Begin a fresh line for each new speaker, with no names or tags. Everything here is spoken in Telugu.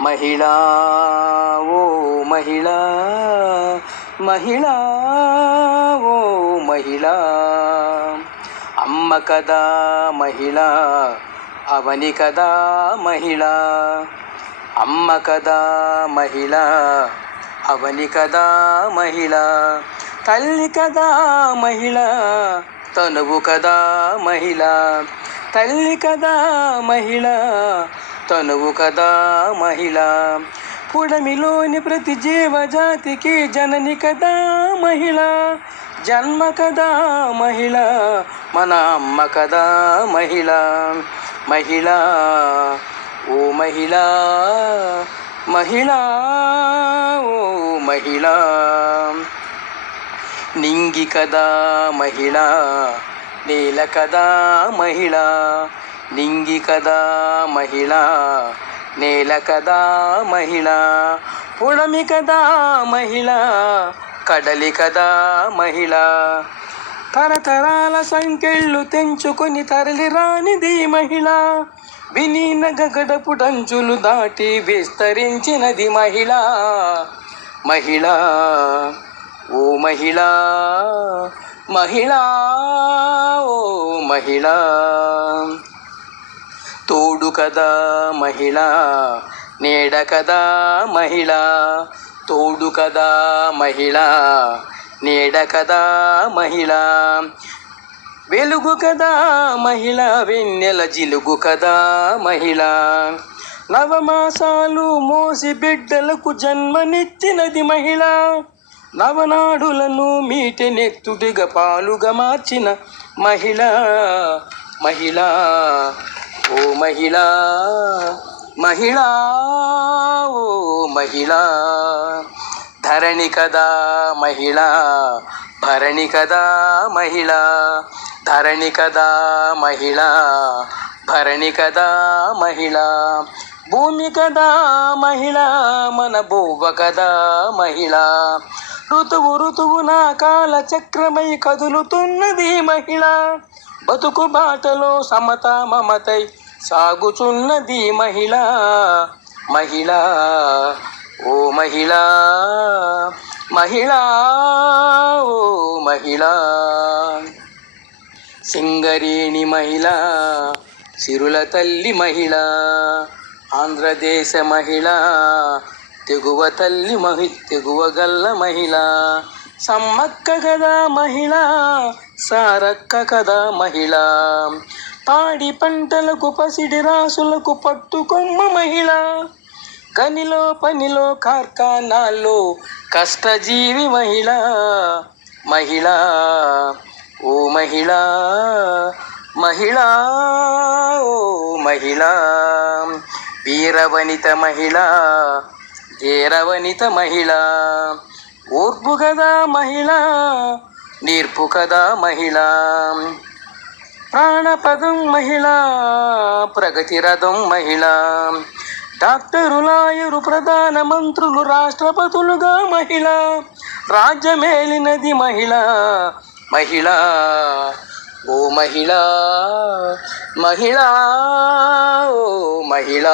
మహిళా ఓ మహిళా మహిళా ఓ మహిళా. అమ్మ కదా మహిళ అవని కదా మహిళ. అమ్మ కదా మహిళ అవని కదా మహిళ. తల్లి కదా మహిళ తనువు కదా మహిళ. తల్లి కదా మహిళ తనువు కదా మహిళ. పుడమిలోని ప్రతి జీవజాతికి జనని కదా మహిళ. జన్మ కదా మహిళ మన అమ్మ కదా మహిళ. మహిళ ఓ మహిళ మహిళ ఓ మహిళ. నింగి కదా మహిళ నీల కదా మహిళ. నింగి కదా మహిళ నేల కదా మహిళ పుడమి కదా మహిళ కడలి కదా మహిళ. తరతరాల సంఖ్యళ్ళు తెంచుకొని తరలి రానిది మహిళ. విలీన గగడపు డంచులు దాటి విస్తరించినది మహిళ. మహిళ ఓ మహిళ మహిళ ఓ మహిళ. తోడు కదా మహిళ నీడ కదా మహిళ తోడు కదా మహిళ నీడ కదా మహిళ. వెలుగు కదా మహిళ వెన్నెల జిలుగు కదా మహిళ. నవమాసాలు మోసి బిడ్డలకు జన్మనిచ్చినది మహిళ. నవనాడులను మీటెనెత్తుడిగా పాలుగా మార్చిన మహిళ మహిళ. ఓ మహిళ మహిళ ఓ మహిళ ధరణి కదా మహిళ భరణి కదా మహిళ ధరణి కదా మహిళ భరణి కదా మహిళ భూమి కదా మహిళ మన బువ్వ కదా మహిళ. ఋతువు ఋతువున కాల చక్రమై కదులుతున్నది మహిళ. బతుకు బాటలో సమత మమతై సాగుచున్నది మహిళ మహిళ ఓ మహిళ మహిళ ఓ మహిళ. సింగరేణి మహిళ సిరుల తల్లి మహిళ ఆంధ్రదేశ మహిళ తెగువ తల్లి మహి తెగువ గల్ల మహిళ. సమ్మక్క కదా మహిళ సారక్క కదా మహిళ. పాడి పంటలకు పసిడి రాసులకు పట్టుకొమ్మ మహిళ. కనిలో పనిలో కార్ఖానాల్లో కష్టజీవి మహిళ. మహిళ ఓ మహిళ మహిళ ఓ మహిళ. వీరవనిత మహిళ ధీరవనిత మహిళ. ఓర్పు కదా మహిళ నేర్పు కదా మహిళ. ప్రాణపదం మహిళ ప్రగతి రథం మహిళ. డాక్టరులాయరు ప్రధాన మంత్రులు రాష్ట్రపతులుగా మహిళ. రాజ్యమేలినది మహిళ మహిళ. ఓ మహిళ మహిళ ఓ మహిళ.